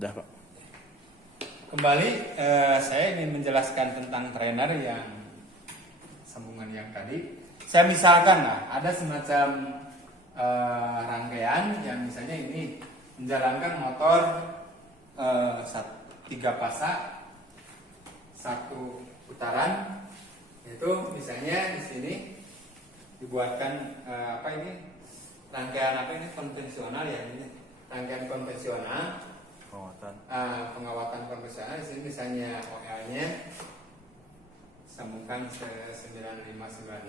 Udah Pak. Kembali saya ingin menjelaskan tentang trainer yang sambungan yang tadi. Saya misalkan ada semacam rangkaian yang misalnya ini menjalankan motor 3 pasak 1 putaran, itu misalnya di sini dibuatkan rangkaian konvensional ya, ini rangkaian konvensional. Pengawatan konvensional di sini misalnya OL-nya sambungkan 9596,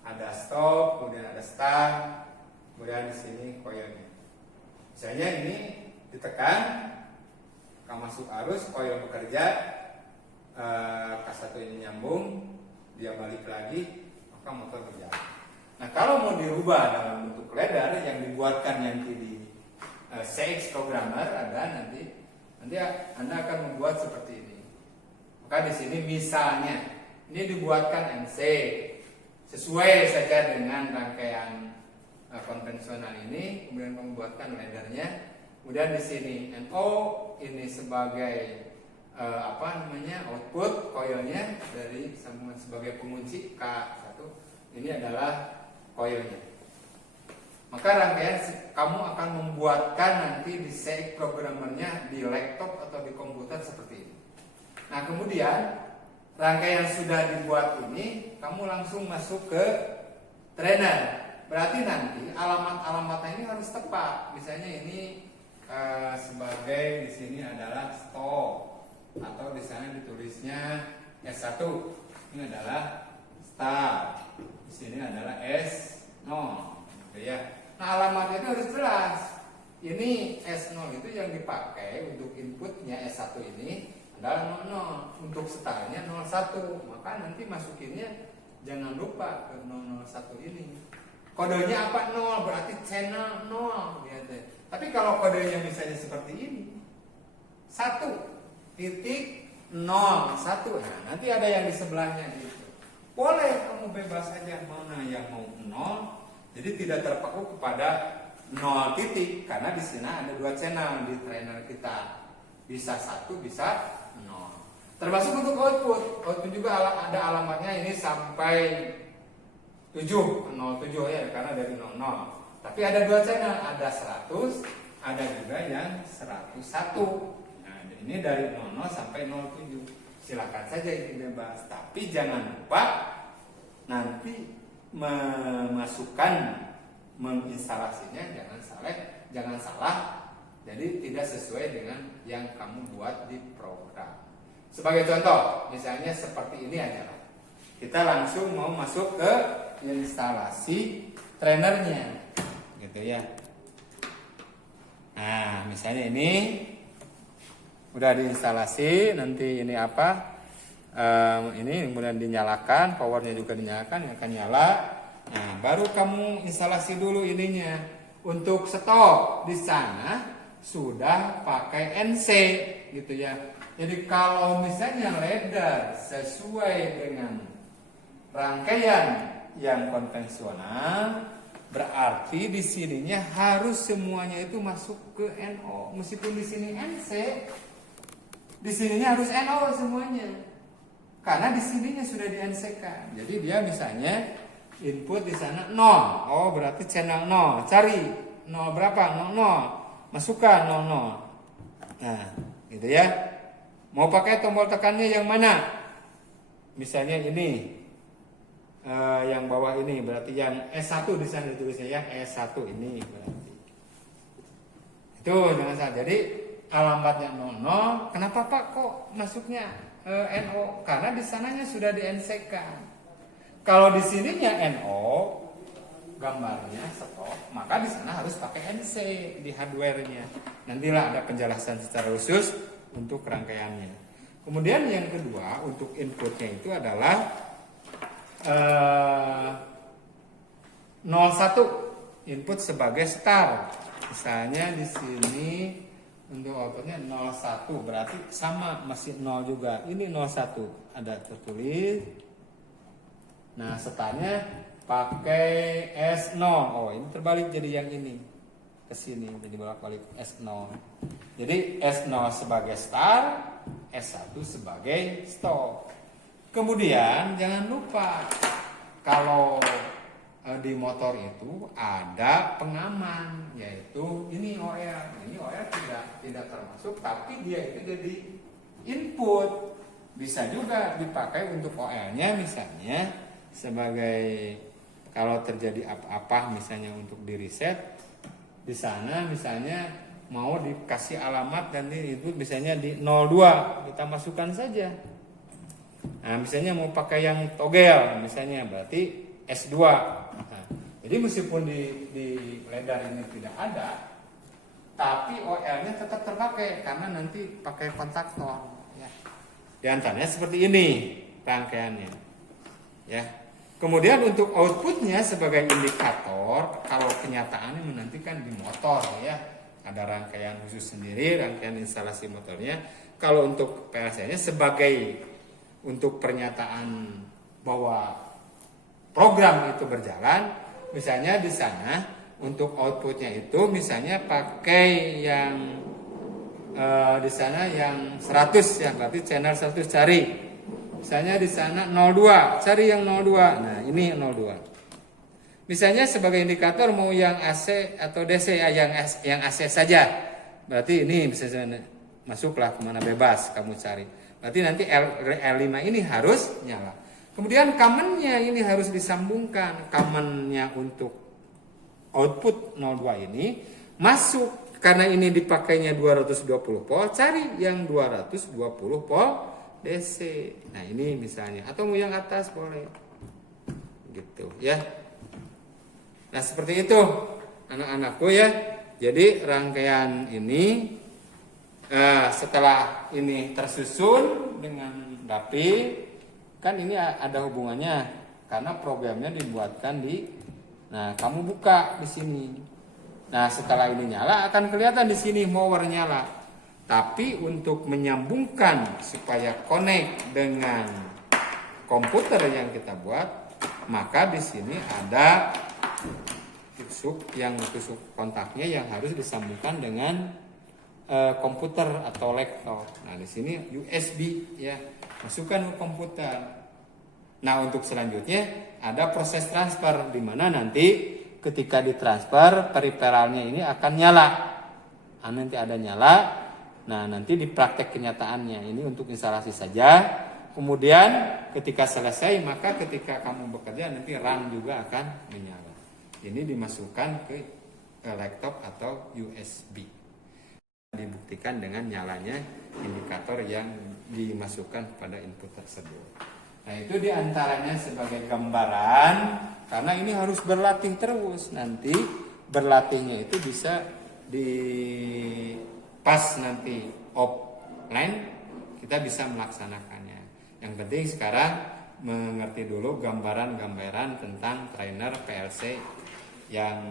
ada stop, kemudian ada start, kemudian di sini koilnya. Misalnya ini ditekan, akan masuk arus, koil bekerja, K1 ini nyambung, dia balik lagi, maka motor berjalan. Nah, kalau mau dirubah dalam bentuk ladder yang dibuatkan nanti di CX programmer nanti Anda akan membuat seperti ini. Maka di sini misalnya ini dibuatkan NC sesuai saja dengan rangkaian konvensional ini, kemudian membuatkan laddernya. Kemudian di sini NO ini sebagai output koilnya dari sambungan sebagai pengunci K1. Ini adalah koilnya. Maka rangkaian kamu akan membuatkan nanti di CX programmernya di laptop atau di komputer seperti ini. Nah, kemudian rangkaian sudah dibuat ini, kamu langsung masuk ke trainer. Berarti nanti alamat-alamatnya ini harus tepat. Misalnya ini sebagai di sini adalah stop, atau di sana ditulisnya S1. Ini adalah start. Di sini adalah S0. Gitu ya. Nah, alamatnya itu harus jelas. Ini S0 itu yang dipakai untuk inputnya S1 ini adalah 00. Untuk startnya 01. Maka nanti masukinnya jangan lupa ke 001 ini. Kodenya apa? 0, berarti channel 0 gitu. Tapi kalau kodenya misalnya seperti ini 1.01, nah nanti ada yang di sebelahnya gitu. Boleh kamu bebas aja mana yang mau 0. Jadi tidak terpaku kepada 0 titik, karena di sini ada 2 channel di trainer kita. Bisa 1, bisa 0. Termasuk untuk output. Output juga ada alamatnya ini sampai 07 ya, karena dari 00. Tapi ada 2 channel, ada 100, ada juga yang 101. Nah, ini dari 00 sampai 07. Silakan saja ini bebas. Tapi jangan lupa nanti menginstalasinya jangan salah, jadi tidak sesuai dengan yang kamu buat di program. Sebagai contoh, misalnya seperti ini aja lah. Kita langsung mau masuk ke instalasi trainernya, gitu ya. Nah, misalnya ini udah diinstalasi, nanti ini ini kemudian dinyalakan, powernya juga dinyalakan, akan nyala. Nah, baru kamu instalasi dulu ininya. Untuk stop di sana sudah pakai NC gitu ya. Jadi kalau misalnya ladder sesuai dengan rangkaian yang konvensional, berarti di sininya harus semuanya itu masuk ke NO. Meskipun di sini NC, di sininya harus NO semuanya. Karena di sininya sudah di-NC-kan. Jadi dia misalnya input di sana 0. Oh, berarti channel 0. Cari 0 berapa? 00. Masukkan 00. Nah, gitu ya. Mau pakai tombol tekannya yang mana? Misalnya ini. Yang bawah ini berarti yang S1 di sana ditulisnya ya, S1 ini berarti. Itu jangan salah. Jadi alamatnya 00. Kenapa Pak kok masuknya NO? Karena di sananya sudah di-NC-kan. Kalau di sininya NO, gambarnya stop, maka di sana harus pakai NC di hardware-nya. Nantilah ada penjelasan secara khusus untuk rangkaiannya. Kemudian yang kedua, untuk inputnya itu adalah 01, input sebagai start. Misalnya di sini untuk outputnya 01, berarti sama masih 0 juga. Ini 01 ada tertulis. Nah, startnya pakai S0. Oh, ini terbalik jadi yang ini. ke sini, jadi bolak-balik S0. Jadi S0 sebagai start, S1 sebagai stop. Kemudian jangan lupa kalau di motor itu ada pengaman, yaitu ini OR. Ini OR tidak termasuk, tapi dia itu jadi input. Bisa juga dipakai untuk OR-nya, misalnya sebagai kalau terjadi apa-apa, misalnya untuk di reset di sana, misalnya mau dikasih alamat dan itu misalnya di 02 kita masukkan saja. Nah, misalnya mau pakai yang togel, misalnya berarti S2. Nah, jadi meskipun di ledar ini tidak ada, tapi OR-nya tetap terpakai karena nanti pakai kontaktor. Ya. Di antaranya seperti ini rangkaiannya. Ya. Kemudian untuk outputnya sebagai indikator, kalau kenyataannya menantikan di motor ya, ada rangkaian khusus sendiri, rangkaian instalasi motornya. Kalau untuk PLC-nya sebagai untuk pernyataan bahwa program itu berjalan, misalnya di sana untuk outputnya itu misalnya pakai yang di sana yang 100 ya, berarti channel 100 cari. Misalnya di sana 02, cari yang 02. Nah, ini 02. Misalnya sebagai indikator mau yang AC atau DC ya, yang AC saja. Berarti ini bisa masuklah kemana bebas kamu cari. Berarti nanti L5 ini harus nyala. Kemudian common-nya ini harus disambungkan. Common-nya untuk output 02 ini masuk karena ini dipakainya 220 volt, cari yang 220 volt DC. Nah, ini misalnya atau mau yang atas boleh. Gitu ya. Nah, seperti itu anak-anakku ya. Jadi rangkaian ini setelah ini tersusun dengan rapi, kan ini ada hubungannya karena programnya dibuatkan nah kamu buka di sini. Nah, setelah ini nyala akan kelihatan di sini mower nyala. Tapi untuk menyambungkan supaya connect dengan komputer yang kita buat, maka di sini ada tusuk kontaknya yang harus disambungkan dengan komputer atau laptop. Nah, di sini USB ya, masukkan ke komputer. Nah, untuk selanjutnya ada proses transfer di mana nanti ketika ditransfer periferalnya ini akan nyala. Nah, nanti ada nyala. Nah, nanti di praktek kenyataannya ini untuk instalasi saja. Kemudian ketika selesai, maka ketika kamu bekerja nanti RAM juga akan menyala. Ini dimasukkan ke laptop atau USB. Dibuktikan dengan nyalanya indikator yang dimasukkan pada input tersebut. Nah, itu diantaranya sebagai gambaran, karena ini harus berlatih terus. Nanti berlatihnya itu bisa di pas nanti offline kita bisa melaksanakannya. Yang penting sekarang mengerti dulu gambaran-gambaran tentang trainer PLC yang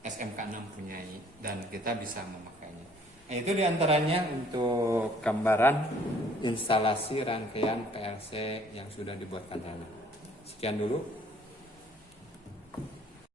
SMK 6 punyai dan kita bisa memakainya. Nah, itu diantaranya untuk gambaran instalasi rangkaian PLC yang sudah dibuatkan Rana. Sekian dulu.